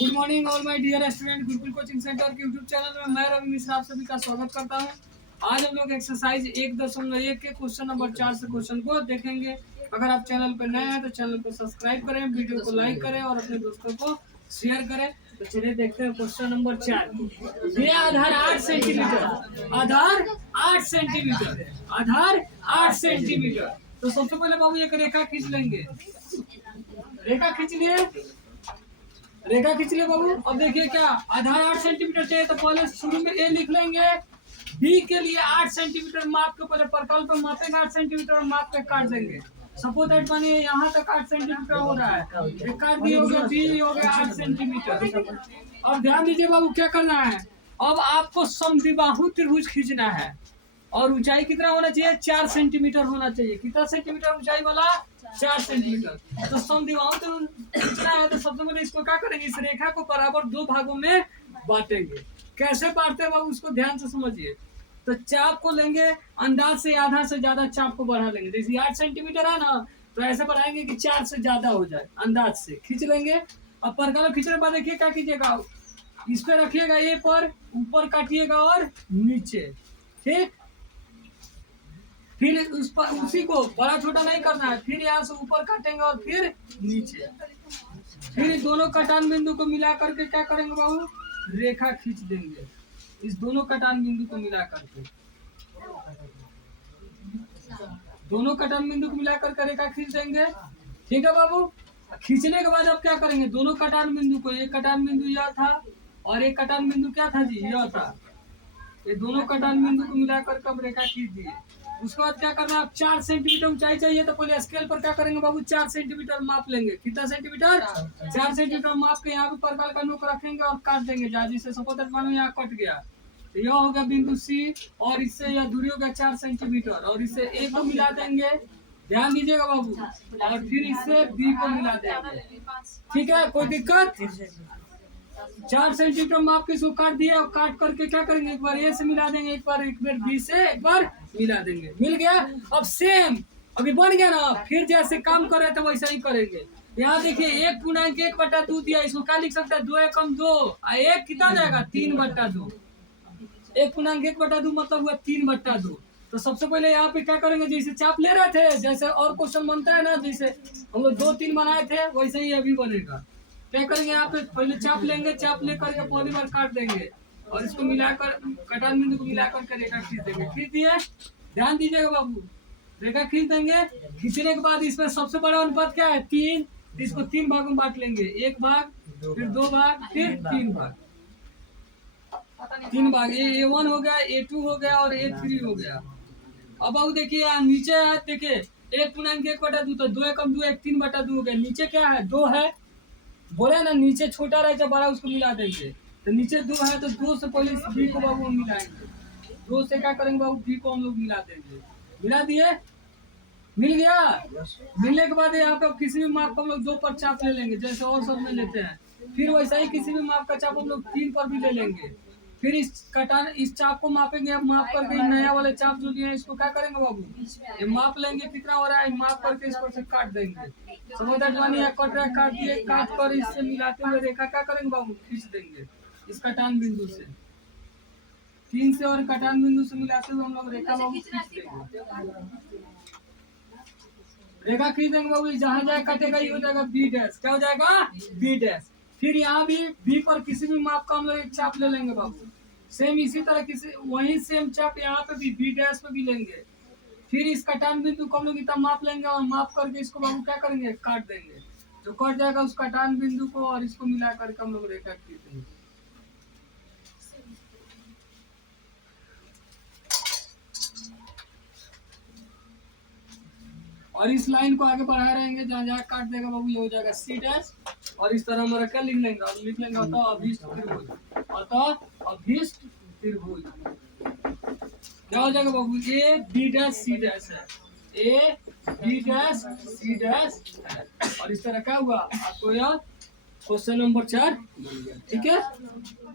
Good morning all my dear student. Gurukul coaching centre के YouTube channel में मैं रवि मिश्रा आप सभी का स्वागत करता हूं। आज हम लोग एक्सरसाइज 1.1 के क्वेश्चन नंबर 4 से क्वेश्चन को देखेंगे। अगर आप चैनल पर नए हैं तो चैनल को सब्सक्राइब करें, वीडियो को लाइक करें और अपने दोस्तों को शेयर करें। तो चलिए देखते हैं क्वेश्चन नंबर 4। ये आधार 8 सेंटीमीटर, आधार 8 सेंटीमीटर, आधार 8 सेंटीमीटर। तो सबसे पहले बाबू एक रेखा खींच लेंगे। रेखा खींच लिए, रेखा खींच ले बाबू। अब देखिए क्या आधार 8 सेंटीमीटर चाहिए तो पहले शुरू में ए लिख लेंगे। बी के लिए 8 सेंटीमीटर माप के पहले परकाल पर मापेंगे, 8 सेंटीमीटर और माप के काट देंगे। सपोज दैट मानिए यहाँ तक 8 सेंटीमीटर हो रहा है, एक काट दी हो गया, बी हो गया 8 सेंटीमीटर। अब ध्यान दीजिए बाबू क्या करना है। अब आपको समद्विबाहु त्रिभुज खींचना है और ऊंचाई कितना होना चाहिए, 4 सेंटीमीटर होना चाहिए। कितना सेंटीमीटर ऊंचाई वाला, 4 सेंटीमीटर। तो समद्विबाहु खींचना है तो सबसे पहले इसको क्या करेंगे, इस रेखा को बराबर 2 भागों में बांटेंगे। कैसे बांटते हैं बाबू उसको ध्यान से समझिए। तो चाप को लेंगे, अंदाज से आधा से ज्यादा चाप को बढ़ा लेंगे। जैसे 8 सेंटीमीटर है ना, तो ऐसे बढ़ाएंगे कि 4 से ज्यादा हो जाए, अंदाज से खींच लेंगे। अब परकाल खींचने के बाद देखिए क्या कीजिएगा, इस पे रखिएगा ए पर, ऊपर काटिएगा और नीचे, ठीक। फिर उस पर उसी को बड़ा छोटा नहीं करना है, फिर यहाँ से ऊपर काटेंगे और फिर नीचे। फिर दोनों कटान बिंदु को मिला करके क्या करेंगे बाबू, रेखा खींच देंगे। इस दोनों कटान बिंदु को मिला करके, दोनों कटान बिंदु को मिला करके रेखा खींच देंगे। ठीक है बाबू। खींचने के बाद अब क्या करेंगे, दोनों कटान बिंदु को, एक कटान बिंदु यह था और एक कटान बिंदु क्या था जी, यह था। ये दोनों कटान बिंदु को मिलाकर अब रेखा खींच दिए। उसके बाद क्या करना है, आप 4 सेंटीमीटर ऊंचाई चाहिए तो पहले स्केल पर क्या करेंगे बाबू, 4 सेंटीमीटर माप लेंगे। कितना सेंटीमीटर, 4 सेंटीमीटर माप के यहाँ पे परकाल का नोक रखेंगे और काट देंगे। जहाँ जिससे सपोज मानो यहाँ कट गया तो यह हो गया बिंदु सी और इससे यह दूरी हो गया 4 सेंटीमीटर और इससे ए को मिला देंगे। ध्यान दीजिएगा बाबू। और फिर इससे बी को मिला देंगे। ठीक है, कोई दिक्कत। 4 सेंटीमीटर माप के इसको काट दिया और काट करके क्या करेंगे, एक बार ए से मिला देंगे, एक बार बी से एक बार मिला देंगे। मिल गया। अब सेम अभी बन गया ना, फिर जैसे काम कर रहे थे वैसा ही करेंगे। यहाँ देखिए 1/1/2 दिया, इसको क्या लिख सकते हैं, 2 एकम 2 और 1 कितना जाएगा, 3/2। 1/1/2 मतलब हुआ 3/2। तो सबसे पहले यहाँ पे क्या करेंगे, जैसे चाप ले रहे थे, जैसे और क्वेश्चन बनता है ना, जैसे हम लोग 2-3 बनाए थे वैसे ही अभी बनेगा। क्या करेंगे, यहाँ पे पहले चाप लेंगे, चाप लेकर के पहली बार काट देंगे और इसको मिलाकर कटान बिंदु को मिलाकर के रेखा खींच देंगे। खींच दिए, ध्यान दीजिएगा बाबू। रेखा खींच देंगे। खींचने के बाद इसमें सबसे बड़ा अनुपात क्या है, 3। इसको 3 भागों में बांट लेंगे, 1 भाग, फिर 2 भाग, फिर 3 भाग। 3 भाग, A1 हो गया, A2 हो गया और A3 हो गया। अब बाबू देखिए यहाँ नीचे है, देखिए 1/1/2 तो 2 एकम 2 1 3/2 हो गया। नीचे क्या है, 2 है, बोले ना नीचे छोटा रहे जब बड़ा उसको मिला देंगे। तो नीचे 2 है तो 2 से पहले इस बी को बाबू हम मिलाएंगे। 2 से क्या करेंगे बाबू, बी को हम लोग मिला देंगे। मिला दिए, मिल गया। मिलने के बाद यहाँ पे किसी भी माप का हम लोग 2 पर चाप ले लेंगे, जैसे और सब में लेते हैं। फिर वैसा ही किसी भी माप का चाप हम लोग 3 पर भी ले लेंगे। फिर इस चाप को मापेंगे। अब माप करके नया वाले चाप जो लिए इसको क्या करेंगे बाबू, ये माप लेंगे कितना हो रहा है, माप करके इसको से काट देंगे। समझ मानिए कट रहा है, काट दिए, काट कर इससे मिलाते हुए रेखा क्या करेंगे बाबू, खींच देंगे इस कटान बिंदु से। 3 से और कटान बिंदु से मिलाते हुए हम लोग रेखा बाबू खींच देंगे। रेखा खींच देंगे बाबू, जहाँ जाए कटेगा ये हो जाएगा बी डैश। क्या हो जाएगा, बी डैश। फिर यहाँ भी बी पर किसी भी माप का हम लोग एक चाप ले लेंगे बाबू। सेम इसी तरह किसी वही सेम चाप यहाँ पे भी बी डैश पे भी लेंगे। फिर इस कटान बिंदु को हम लोग इतना माप लेंगे और माप करके इसको बाबू क्या करेंगे, काट देंगे। जो कट जाएगा उस कटान बिंदु को और इसको मिला करके हम लोग रेखा खींच देंगे। और इस लाइन को आगे बढ़ा रहेंगे, जहाँ जहाँ काट देगा बाबू ये हो जाएगा सी डैश। और इस तरह हमारा क्या लिख लेंगे, अब लिख लेंगे अतः अभीष्ट त्रिभुज। अतः अभीष्ट त्रिभुज क्या हो जाएगा बाबू, A B dash C dash है, A B dash C dash है। और इस तरह क्या हुआ आपको यह क्वेश्चन नंबर 4 मिल गया। ठीक है,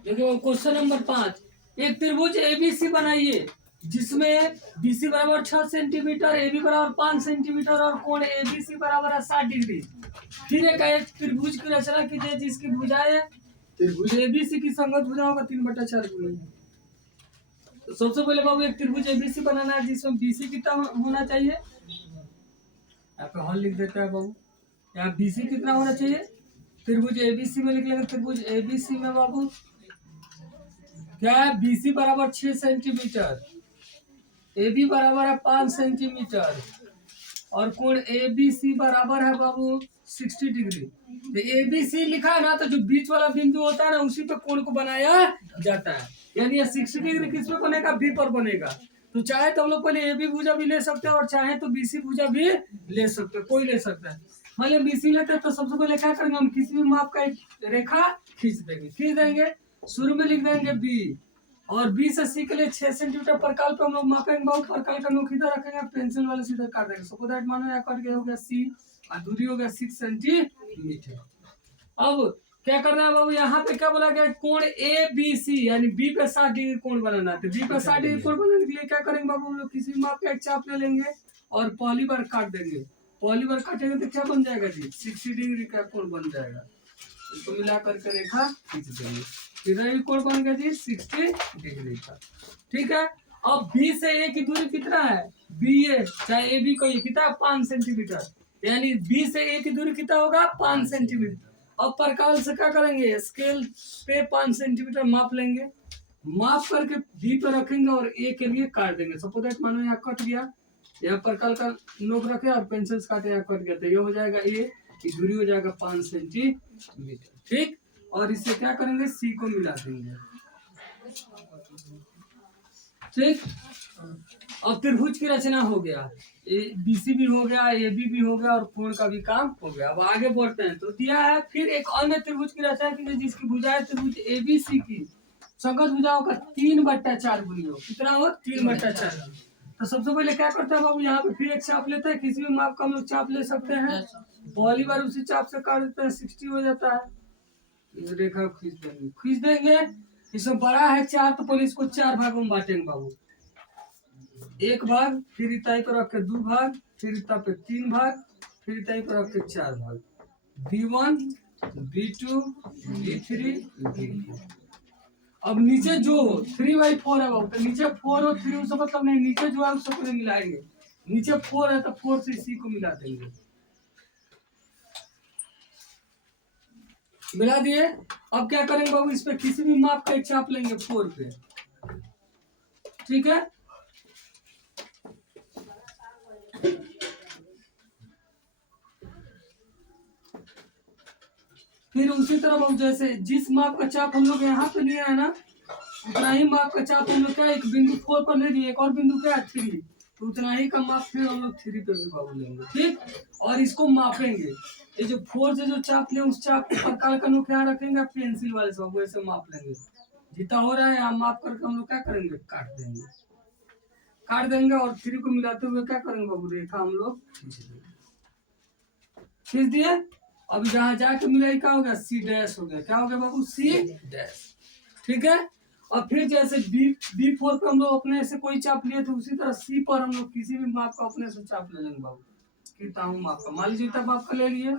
देखिए क्वेश्चन नंबर 5, एक त्रिभुज एबीसी बनाइए जिसमें बीसी बराबर 6 सेंटीमीटर, ए बी बराबर 5 सेंटीमीटर और कोण एबीसी बराबर है 60 डिग्री। फिर एक त्रिभुज की रचना कीजिए जिसकी भुजाएं त्रिभुज एबीसी की संगत भुजाओं का 3/4 गुनी। तो सबसे पहले बाबू एक त्रिभुज एबीसी बनाना है जिसमें बीसी कितना होना चाहिए। यहाँ पे हल लिख देता है बाबू। यहाँ बीसी कितना होना चाहिए, त्रिभुज एबीसी में लिख लेंगे। त्रिभुज एबीसी में बाबू क्या है, बीसी बराबर 6 सेंटीमीटर, AB बराबर है 5 सेंटीमीटर और कोण ABC बराबर है बाबू 60 डिग्री। तो ABC लिखा है ना, तो जो बीच वाला बिंदु होता है ना उसी पे कोण को बनाया जाता है। यानी ये 60 डिग्री किस पे बनेगा, B पर बनेगा। तो चाहे तो हम लोग पहले AB भुजा भी ले सकते हैं और चाहे तो BC भुजा भी ले सकते हैं, कोई ले सकता है। मान लिया BC लेते हैं तो सबसे पहले क्या करेंगे, हम किसी भी माप का एक रेखा खींच देंगे। शुरू में लिख देंगे B और B से C के लिए 6 सेंटीमीटर परकाल पे हम लोग मापेंगे। बहुत परकाल का नोक इधर रखेंगे, पेंसिल वाले सीधा काट देंगे। सपोज दैट मानो यहाँ कट गया, हो गया C और दूरी हो गया 6 सेंटीमीटर। अब क्या करना है बाबू, यहाँ पे क्या बोला गया, कोण ABC यानी B पे 60 डिग्री कोण बनाना है। तो B पे 60 डिग्री कोण बनाने के लिए क्या करेंगे बाबू, हम लोग किसी भी माप का एक चाप ले लेंगे और पहली बार काट देंगे। पहली बार काटेंगे तो क्या बन जाएगा जी, 60 डिग्री का कोण बन जाएगा। इसको मिला करके रेखा खींच देंगे, इधर भी कोण बन गया जी 60 डिग्री का। ठीक है। अब B से A की दूरी कितना है, BA चाहे AB को कितना 5 सेंटीमीटर, यानी B से A की दूरी कितना होगा 5 सेंटीमीटर। अब परकाल से क्या करेंगे, स्केल पे 5 सेंटीमीटर माप लेंगे, माप करके B पे रखेंगे और A के लिए काट देंगे। सपोज दैट मानो यहाँ कट गया, यहाँ परकाल का नोक रखे और पेंसिल काटे, यहाँ कट गया, तो ये हो जाएगा A की दूरी हो जाएगा 5 सेंटीमीटर। ठीक। और इससे क्या करेंगे, C को मिला देंगे। ठीक। अब त्रिभुज की रचना हो गया, BC भी हो गया, AB भी हो गया और कोण का भी काम हो गया। अब आगे बढ़ते हैं। तो दिया है फिर एक अन्य त्रिभुज की रचना की जिसकी भुजाएं त्रिभुज ABC की संगत भुजाओं का 3/4 गुनी हो। कितना हो, 3/4। तो सबसे पहले क्या करते हैं बाबू, यहाँ पे फिर एक चाप लेते हैं, किसी भी माप का हम लोग चाप ले सकते हैं। पहली बार उसी चाप से काट देते हैं, 60 हो जाता है। इस रेखा को खींच देंगे। इसमें बड़ा है 4, तो पहले इसको 4 भागों में बांटेंगे बाबू। एक भाग, फिर इताई पर रख के 2 भाग, फिर इता पे 3 भाग, फिर इताई पर रख के 4 भाग। B1 B2 B3 B4। अब नीचे जो 3/4 है बाबू, तो नीचे 4 और 3 उससे मतलब नहीं, नीचे जो है उससे पूरे मिलाएंगे। नीचे 4 है तो 4 से C को मिला देंगे। मिला दिए। अब क्या करेंगे बाबू, इस पे किसी भी माप का एक चाप लेंगे 4 पे। ठीक है। फिर उसी तरह बाबू जैसे जिस माप का चाप हम लोग यहाँ पे लिया है ना, उतना ही माप का चाप हम लोग क्या एक बिंदु 4 पर ले लिए, एक और बिंदु क्या है 3, तो उतना ही का माप फिर हम लोग 3 पे भी बाबू लेंगे। ठीक। और इसको मापेंगे, ये जो 4 से जो चाप ले उस चाप को परकाल का नोक यहाँ रखेंगे, पेंसिल वाले से वैसे माप लेंगे। जितना हो रहा है यहाँ माप करके हम लोग क्या करेंगे, काट देंगे और 3 को मिलाते हुए क्या करेंगे बाबू, रेखा हम लोग खींच दिए। अब जहाँ जाके मिला क्या हो गया, C' हो गया। क्या हो गया बाबू, C'। ठीक है। और फिर जैसे B4 पे हम लोग अपने से कोई चाप लिए थे, उसी तरह C पर हम लोग किसी भी माप का अपने से चाप ले लेंगे बाबू। कितना हूँ माप का, मान लीजिए इतना माप का ले लिए,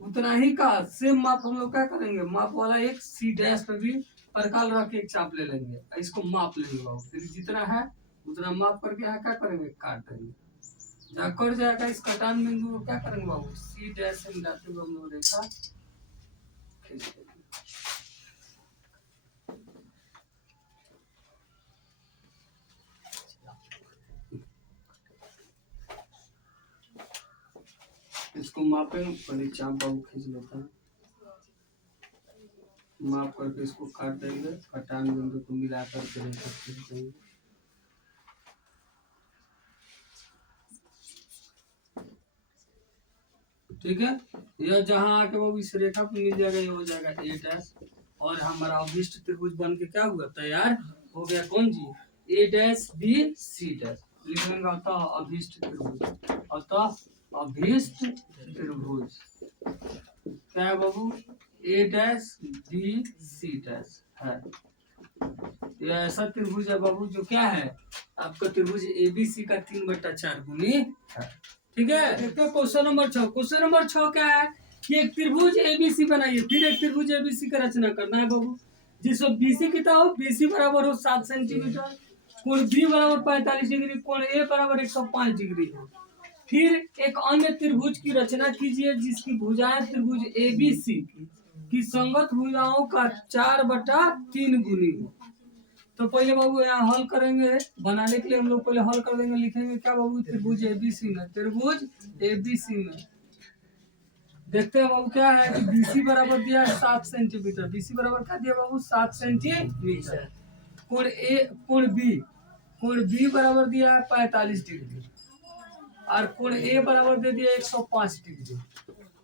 उतना ही का सेम माप हम लोग क्या करेंगे, माप वाला एक C' पे भी परकाल रख के एक चाप ले लेंगे, इसको माप लेंगे बाबू। फिर जितना है उतना माप करके यहाँ क्या करेंगे, काट देंगे। जहाँ कट जाएगा इस कटान बिंदु को क्या करेंगे बाबू, C' से मिलाते हुए हम लोग रेखा खींच देंगे। इसको मापेंगे, पहले चाप बाबू खींच लेता है, माप करके इसको काट देंगे, कटान बिंदु को मिला करके रेखा खींच देंगे। ठीक है। यह जहाँ आके वो इस रेखा को मिल जाएगा, ये हो जाएगा A' और हमारा अभिष्ट त्रिभुज बन के क्या हुआ, तैयार हो गया। कौन जी, A' B C' लिखेंगे। अतः अभिष्ट त्रिभुज, अतः अभिष्ट त्रिभुज क्या है बाबू, A' B C' है। यह ऐसा त्रिभुज है बाबू जो क्या है, आपका त्रिभुज ABC का 3/4 गुनी है। ठीक है। देखते हैं क्वेश्चन नंबर 6। क्वेश्चन नंबर 6 क्या है, कि एक त्रिभुज एबीसी बनाइए, फिर एक त्रिभुज एबीसी का रचना करना है बाबू, जिसमें बीसी कितना हो, बीसी बराबर हो 7 सेंटीमीटर, कोण बी बराबर 45 डिग्री, कोण ए बराबर 105 डिग्री हो। फिर एक अन्य त्रिभुज की रचना कीजिए जिसकी भुजाएं त्रिभुज एबीसी की संगत भुजाओं का 4/3 गुनी हो। तो पहले बाबू यहाँ हल करेंगे, बनाने के लिए हम लोग पहले हल कर देंगे, लिखेंगे क्या बाबू, त्रिभुज एबीसी में, त्रिभुज एबीसी में देखते हैं बाबू क्या है कि बीसी बराबर दिया है 7 सेंटीमीटर, बीसी बराबर क्या दिया बाबू 7 सेंटीमीटर, कोण बी बराबर दिया है 45 डिग्री, और कोण ए बराबर दे दिया 105 डिग्री।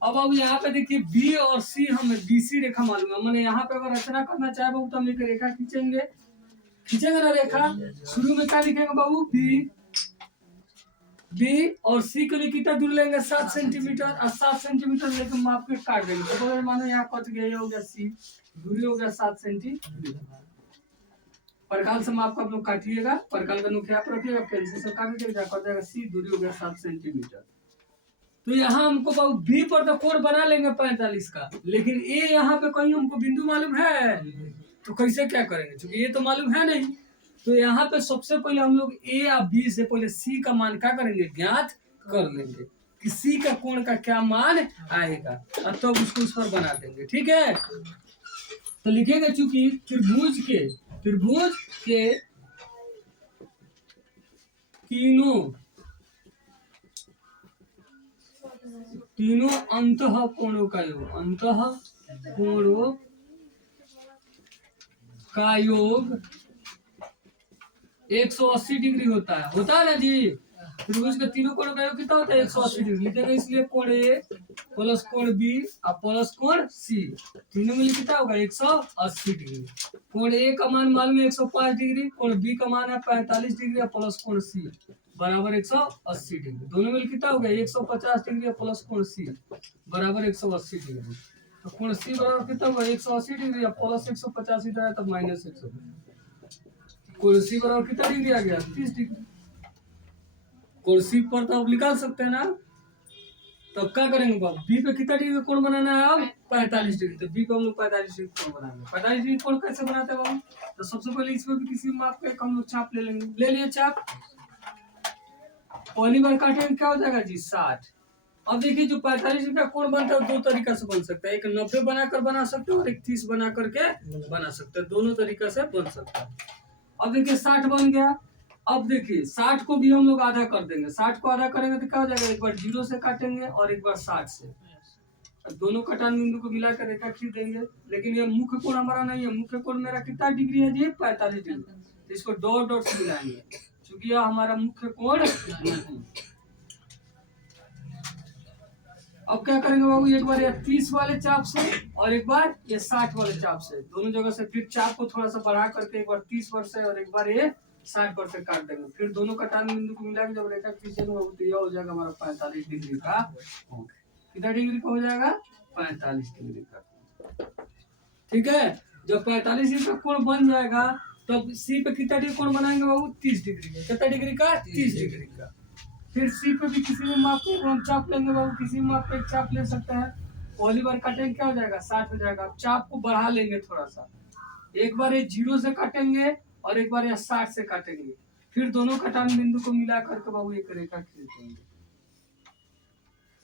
अब यहाँ पे देखिए बी और सी हमें बीसी रेखा मालूम है, मैंने यहाँ पे अगर रचना करना चाहे बाबू तो हम एक रेखा खींचेंगे ना रेखा, शुरू में क्या लिखेंगे बाबू, बी और सी के लिए कितना दूर लेंगे 7 सेंटीमीटर, और 7 सेंटीमीटर लेकर माप के काट देंगे, तो अगर मानो यहाँ कट गया, ये हो गया सी, दूरी हो गया 7 सेंटीमीटर। परकाल से माप का आप लोग काटिएगा, परकाल का नुक यहाँ पर रखिएगा, पेंसिल से काट जाएगा सी, दूरी हो गया 7 सेंटीमीटर। तो यहाँ हमको बाबू बी पर तो कोण बना लेंगे 45 का, लेकिन ए यहाँ पे कहीं हमको बिंदु मालूम है, तो कैसे क्या करेंगे, क्योंकि ये तो मालूम है नहीं। तो यहाँ पे सबसे पहले हम लोग ए या बी से पहले सी का मान क्या करेंगे, ज्ञात कर लेंगे कि सी का कोण का क्या मान आएगा, और तब तो उसको उस पर बना देंगे, ठीक है। तो लिखेंगे चूंकि त्रिभुज के तीनों अंतः कोणों का योग 180 डिग्री होता है ना जी। त्रिभुज के तीनों कोणों का योग कितना होता है, 180 डिग्री लिखेंगे, इसलिए कोण ए प्लस कोण बी और प्लस कोण सी, तीनों में कितना होगा 180 डिग्री। कोण ए का मान मालूम है 105 डिग्री, कोण बी का मान है 45 डिग्री और प्लस कोण सी बराबर 180 डिग्री, दोनों में कितना हो गया 150 डिग्री प्लस कोण सी बराबर 180 डिग्री। तो कोण सी बराबर कितना होगा 180 डिग्री प्लस 150 इधर है तो माइनस 100, कोण सी बराबर कितना डिग्री आ गया 30 डिग्री। कोण सी पर तो आप निकाल सकते हैं ना, तब क्या करेंगे बाबू, बी पे कितना डिग्री कोण बनाना है, अब 45 डिग्री, तो बी पे हम लोग 45 डिग्री कोण बनाएंगे। 45 डिग्री कोण कैसे बनाते हैं बाबू, तो सबसे पहले इसमें भी किसी माप पे हम लोग चाप ले लेंगे, ले लिए चाप, पहली बार काटेंगे क्या हो जाएगा जी 60। अब देखिए जो 45 डिग्री का कोण बनता है दो तरीका से बन सकता है, एक 90 बनाकर बना सकते हैं और एक 30 बना करके बना सकते हैं, दोनों तरीका से बन सकता है। अब देखिए 60 बन गया, अब देखिए 60 को भी हम लोग आधा कर देंगे, 60 को आधा करेंगे तो क्या हो जाएगा, एक बार 0 से काटेंगे और एक बार 60 से, दोनों कटान बिंदु को मिलाकर रेखा खींच देंगे। लेकिन ये मुख्य कोण हमारा नहीं है, मुख्य कोण मेरा कितना डिग्री है जी 45 डिग्री, तो इसको डॉट डॉट से मिलाएंगे क्योंकि यह हमारा मुख्य कोण नहीं। अब क्या करेंगे बाबू, एक बार ये 30 वाले चाप से और एक बार ये 60 वाले चाप से, दोनों जगह से फिर चाप को थोड़ा सा बढ़ा करके एक बार 30 पर से और एक बार ये 60 पर से काट देंगे, फिर दोनों कटान बिंदु को मिला के जब रेखा खींचेंगे बाबू तो यह हो जाएगा हमारा 45 डिग्री का। कितना डिग्री का हो जाएगा 45 डिग्री का, ठीक है। जब 45 डिग्री का कोण बन जाएगा तब सी पे कितना डिग्री कोण बनाएंगे बाबू 30 डिग्री का, कितना डिग्री का 30 डिग्री का। फिर सी पे भी किसी भी माप पे हम चाप लेंगे बाबू, किसी भी माप पे एक चाप ले सकते हैं, पहली बार काटेंगे क्या हो जाएगा 60 हो जाएगा। अब चाप को बढ़ा लेंगे थोड़ा सा, एक बार ये 0 से काटेंगे और एक बार ये 60 से काटेंगे, फिर दोनों कटान बिंदु को मिला करके बाबू एक रेखा खींच देंगे।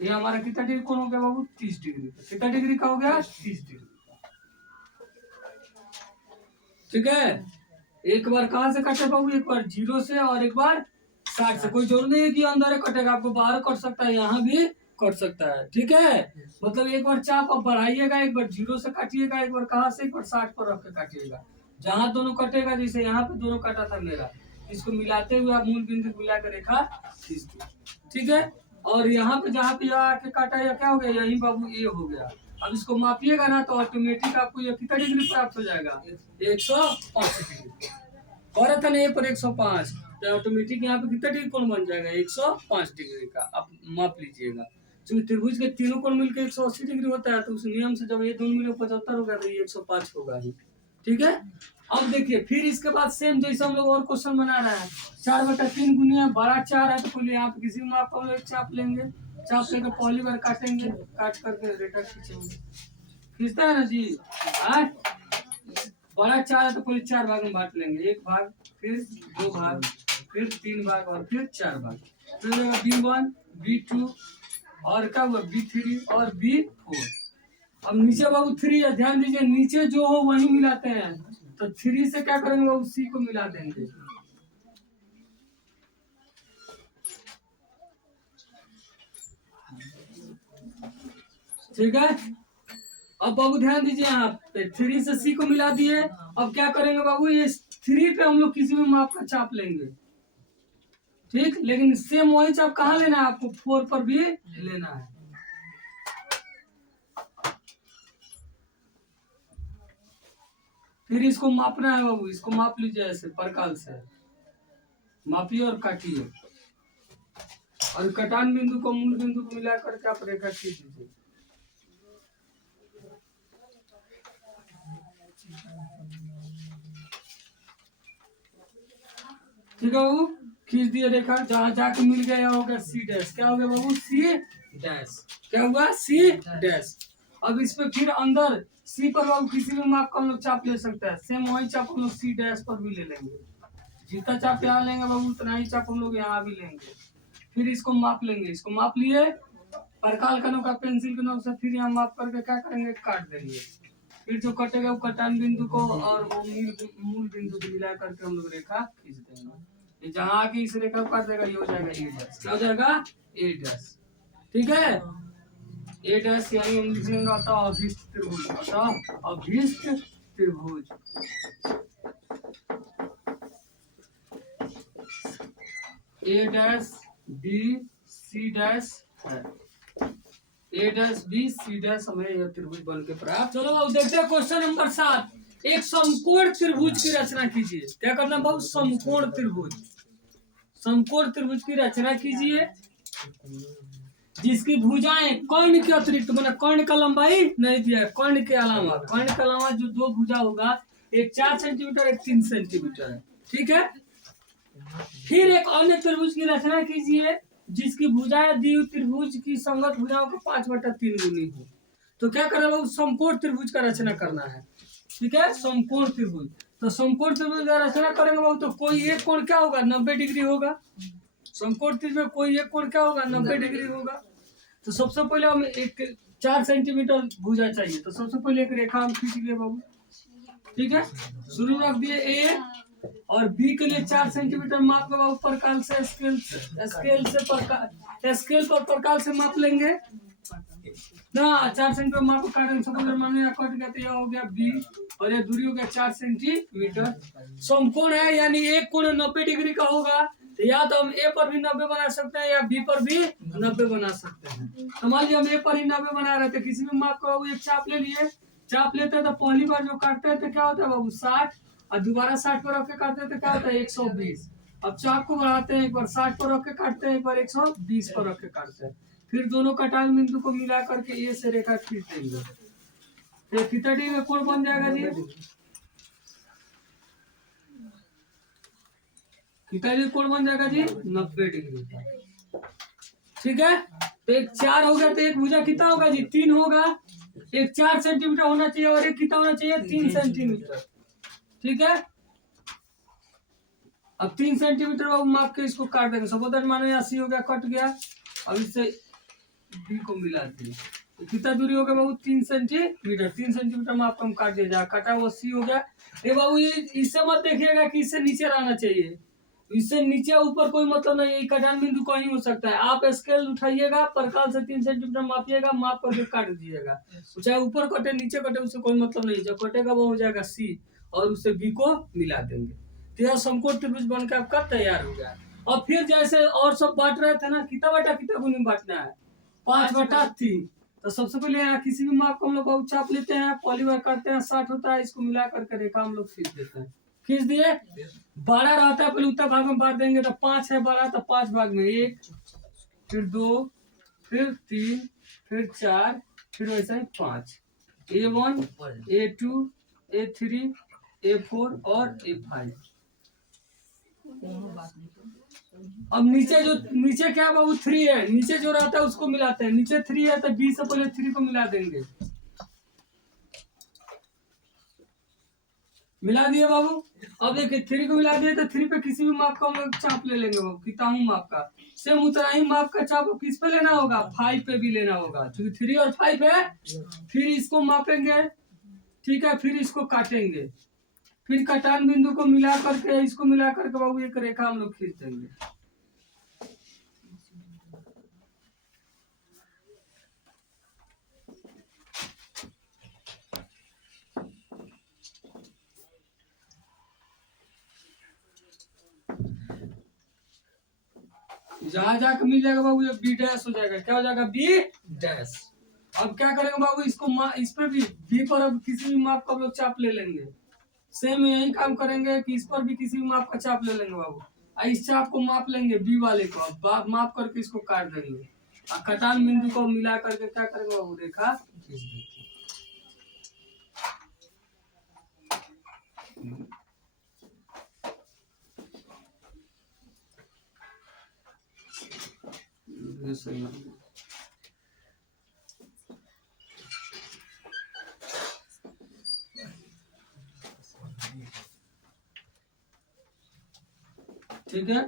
ये हमारा कितना डिग्री कोण हो गया बाबू 30 डिग्री का, कितना डिग्री का हो गया 30 डिग्री का, ठीक है। एक बार कहाँ से काटे बाबू, एक बार 0 से और एक बार 60 से, कोई जरूर नहीं है कि अंदर कटेगा, आपको बाहर कट सकता है, यहाँ भी कट सकता है, ठीक है। मतलब एक बार चाप आप बढ़ाइएगा, एक बार 0 से काटिएगा, एक बार कहाँ से, एक बार 60 पर रख के काटिएगा, जहाँ दोनों कटेगा, जैसे यहाँ पे दोनों कटा था मेरा, इसको मिलाते हुए आप मूल बिंदु मिला कर रेखा खींच दो, ठीक है। और यहाँ पे जहाँ पे आके काटा या क्या हो गया, यही बाबू ए हो गया। अब इसको मापिएगा ना तो ऑटोमेटिक आपको ये कितना डिग्री प्राप्त हो जाएगा 105 डिग्री, और था ना ए पर 105, तो ऑटोमेटिक यहाँ पे कितना डिग्री कोण बन जाएगा 105 डिग्री का। आप माप लीजिएगा, क्योंकि त्रिभुज के तीनों कोण मिलकर 180 डिग्री होता है, तो उस नियम से जब ये दोनों मिले 75 होगा तो ये 105 होगा ही, ठीक है। अब देखिए फिर इसके बाद सेम जैसे हम लोग और क्वेश्चन बना रहे हैं, 4/3 गुनिया बड़ा 4 है, तो पहले यहाँ पे किसी माप का हम लोग एक चाप लेंगे चाप लेकर पहली बार काटेंगे, काट करके रेखा खींचेंगे। खींचता है ना जी। आज बड़ा 4 है तो पहले 4 भाग में बांट लेंगे, 1 भाग, फिर 2 भाग, फिर 3 भाग और फिर 4 भाग। फिर B1, B2 और क्या हुआ B3 और B4। अब नीचे बाबू 3 है, ध्यान दीजिए नीचे जो हो वही मिलाते हैं। तो 3 से क्या करेंगे बाबू C को मिला देंगे। ठीक है। अब बाबू ध्यान दीजिए यहाँ पे 3 से C को मिला दिए। अब क्या करेंगे बाबू, ये 3 पे हम लोग किसी भी माप का चाप लेंगे, ठीक। लेकिन सेम वही चाप कहाँ लेना है आपको, 4 पर भी लेना है। फिर इसको मापना है बाबू, इसको माप लीजिए ऐसे प्रकार से मापिए और काटिए, और कटान बिंदु को मूल बिंदु को मिला करके आप रेखा खींच लीजिए। ठीक है बाबू, खींच दिए रेखा, जहां जाके मिल गया हो गया C डैश। क्या हो गया बाबू, C डैश। क्या हुआ, C डैश। अब इस पे फिर अंदर C पर बाबू किसी भी माप का हम लोग चाप ले सकते हैं। सेम वही चाप हम लोग C डैश पर भी ले लेंगे। जितना चाप यहाँ लेंगे बाबू उतना ही चाप हम लोग यहाँ भी लेंगे। फिर इसको माप लेंगे, इसको माप लिए, परकाल का नोक पेंसिल के नोक से फिर यहाँ माप करके क्या करेंगे, काट देंगे। फिर जो कटेगा वो कटान बिंदु को और वो मूल बिंदु को मिला करके हम लोग रेखा खींच देंगे। ये जहाँ आके इस रेखा को काट देगा ये हो जाएगा A डैश। क्या हो जाएगा, A डैश। ठीक है, A डैश यानी हम लिख लेंगे अतः अभिष्ट त्रिभुज, अतः अभिष्ट त्रिभुज। A dash B C dash है, A dash B C dash हमें यह त्रिभुज बन के प्राप्त। चलो अब देखते हैं क्वेश्चन नंबर 7। एक समकोण त्रिभुज की रचना कीजिए। क्या करना बाबू, समकोण त्रिभुज। समकोण त्रिभुज की रचना कीजिए जिसकी भुजाएं कर्ण के अतिरिक्त, मतलब कर्ण का लंबाई नहीं दिया है, कर्ण के अलावा जो 2 भुजा होगा, एक 4 सेंटीमीटर एक 3 सेंटीमीटर है। ठीक है। फिर एक अन्य त्रिभुज की रचना कीजिए जिसकी भुजाएं दी हुई त्रिभुज की संगत भुजाओं को 5/3 गुनी हो। तो क्या करना है, समकोण त्रिभुज का रचना करना है। ठीक है, समकोण त्रिभुज। तो समकोण त्रिभुज का रचना करेंगे बाबू तो कोई एक कोण क्या होगा, 90 डिग्री होगा। समकोण त्रिभुज में कोई एक कोण क्या होगा, 90 डिग्री होगा। तो सबसे पहले हम एक 4 सेंटीमीटर भुजा चाहिए, तो सबसे पहले एक रेखा हम खींच लिए बाबू। ठीक है, शुरू रख दिए ए और बी के लिए 4 सेंटीमीटर माप के बाबू प्रकाल से स्केल पर प्रकाल से माप लेंगे ना। 4 सेंटीमीटर माप काटेंगे, सपोज मान लो कट गया तो यह हो गया बी और ये दूरी हो गया 4 सेंटीमीटर। समकोण है यानी एक कोण 90 डिग्री का होगा, तो या तो हम ए पर भी 90 बना सकते हैं या बी पर भी 90 बना सकते हैं। तो मान लीजिए हम ए पर ही 90 बना रहे थे, किसी भी माप का बाबू एक चाप ले लिए। चाप लेते हैं तो पहली बार जो काटते हैं तो क्या होता है बाबू 60, और दोबारा 60 पर रख के काटते हैं तो क्या होता है 120। अब चाप को बढ़ाते हैं, एक बार 60 पर रख के काटते हैं, एक बार 120 पर रख के काटते हैं। फिर दोनों कटान बिंदु को मिला करके ए से रेखा खींच देंगे। तो थीटा डी में कोण बन जाएगा जी, थीटा डी कोण बन जाएगा जी 90 डिग्री। ठीक है, तो एक 4 हो गया तो एक भुजा कितना होगा जी 3 होगा। एक 4 सेंटीमीटर होना चाहिए और एक कितना होना चाहिए 3 सेंटीमीटर। ठीक है, अब 3 सेंटीमीटर बाबू माप के इसको काट देंगे। सपोज मानो यहाँ सी हो गया, कट गया। अब इससे बी को मिला दिए तो कितना दूरी हो गया बाबू 3 सेंटीमीटर। 3 सेंटीमीटर माप को हम काट दिया, जहाँ काटा वो सी हो गया। ये बाबू ये इससे मत देखिएगा कि इससे नीचे रहना चाहिए, इससे नीचे ऊपर कोई मतलब नहीं है, कटान बिंदु कहीं हो सकता है। आप स्केल उठाइएगा, प्रकाल से 3 सेंटीमीटर मापिएगा, माप करके काट दीजिएगा। चाहे ऊपर कटे नीचे कटे उससे कोई मतलब नहीं, जो कटेगा वो हो जाएगा सी और उससे बी को मिला देंगे। तो यह समकोण त्रिभुज बनकर आपका तैयार हो गया। और फिर जैसे और सब बांट रहे थे ना, कितना बटा कितना गुनी बांटना है 5/3। तो सबसे पहले यहाँ किसी भी माप को हम लोग चाप लेते हैं, पहली बार करते हैं 60 होता है, इसको मिला करके रेखा हम लोग खींच देते हैं। खींच दिए, बड़ा रहता है पहले उत्तर भाग में बांट देंगे, तो 5 है बड़ा, तो 5 भाग में 1, फिर 2, फिर 3, फिर 4, फिर वैसे ही 5। A1, A2, A3, A4 और A5। अब नीचे क्या है बाबू 3 है, नीचे जो रहता है उसको मिलाते हैं। नीचे 3 है तो बी से पहले 3 को मिला देंगे। मिला दिए बाबू। अब देखिए 3 को मिला दिए तो 3 पे किसी भी माप का हम लोग चाप ले लेंगे बाबू, किताहू माप का। सेम उतना ही माप का चाप किस पे लेना होगा, 5 पे भी लेना होगा, क्योंकि 3 और 5 है। फिर इसको मापेंगे, ठीक है, फिर इसको काटेंगे, फिर कटान बिंदु को मिला करके इसको मिला करके बाबू एक रेखा हम लोग खींच देंगे। जहां जाके मिल जाएगा बाबू ये बी डैश हो जाएगा। क्या हो जाएगा, बी डैश। अब क्या करेंगे बाबू, इसको इस पे भी बी पर अब किसी भी माप का हम लोग चाप ले लेंगे। सेम यही काम करेंगे कि इस पर भी किसी भी माप का चाप ले लेंगे बाबू। इस चाप को माप लेंगे बी वाले को, अब माप करके इसको काट देंगे और कटान बिंदु को मिला करके क्या करेंगे बाबू, रेखा खींच देंगे। सही है। ठीक है,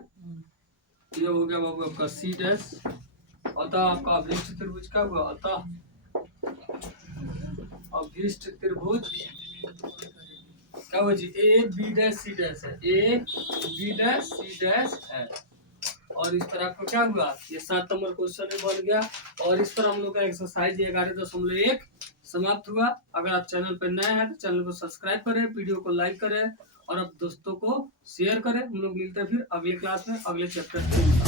ये हो गया बाबू आपका सी डैश। अतः आपका अभिष्ट त्रिभुज क्या हुआ, अतः अभिष्ट त्रिभुज क्या हुआ जी, A B dash C dash है, A B dash C dash है। और इस पर आपको क्या हुआ, ये 7 नंबर क्वेश्चन बन गया। और इस पर हम लोग का एक्सरसाइज 11.1 समाप्त हुआ। अगर आप चैनल पर नए हैं तो चैनल को सब्सक्राइब करें, वीडियो को लाइक करें और अब दोस्तों को शेयर करें। हम लोग मिलते हैं फिर अगले क्लास में, अगले चैप्टर में।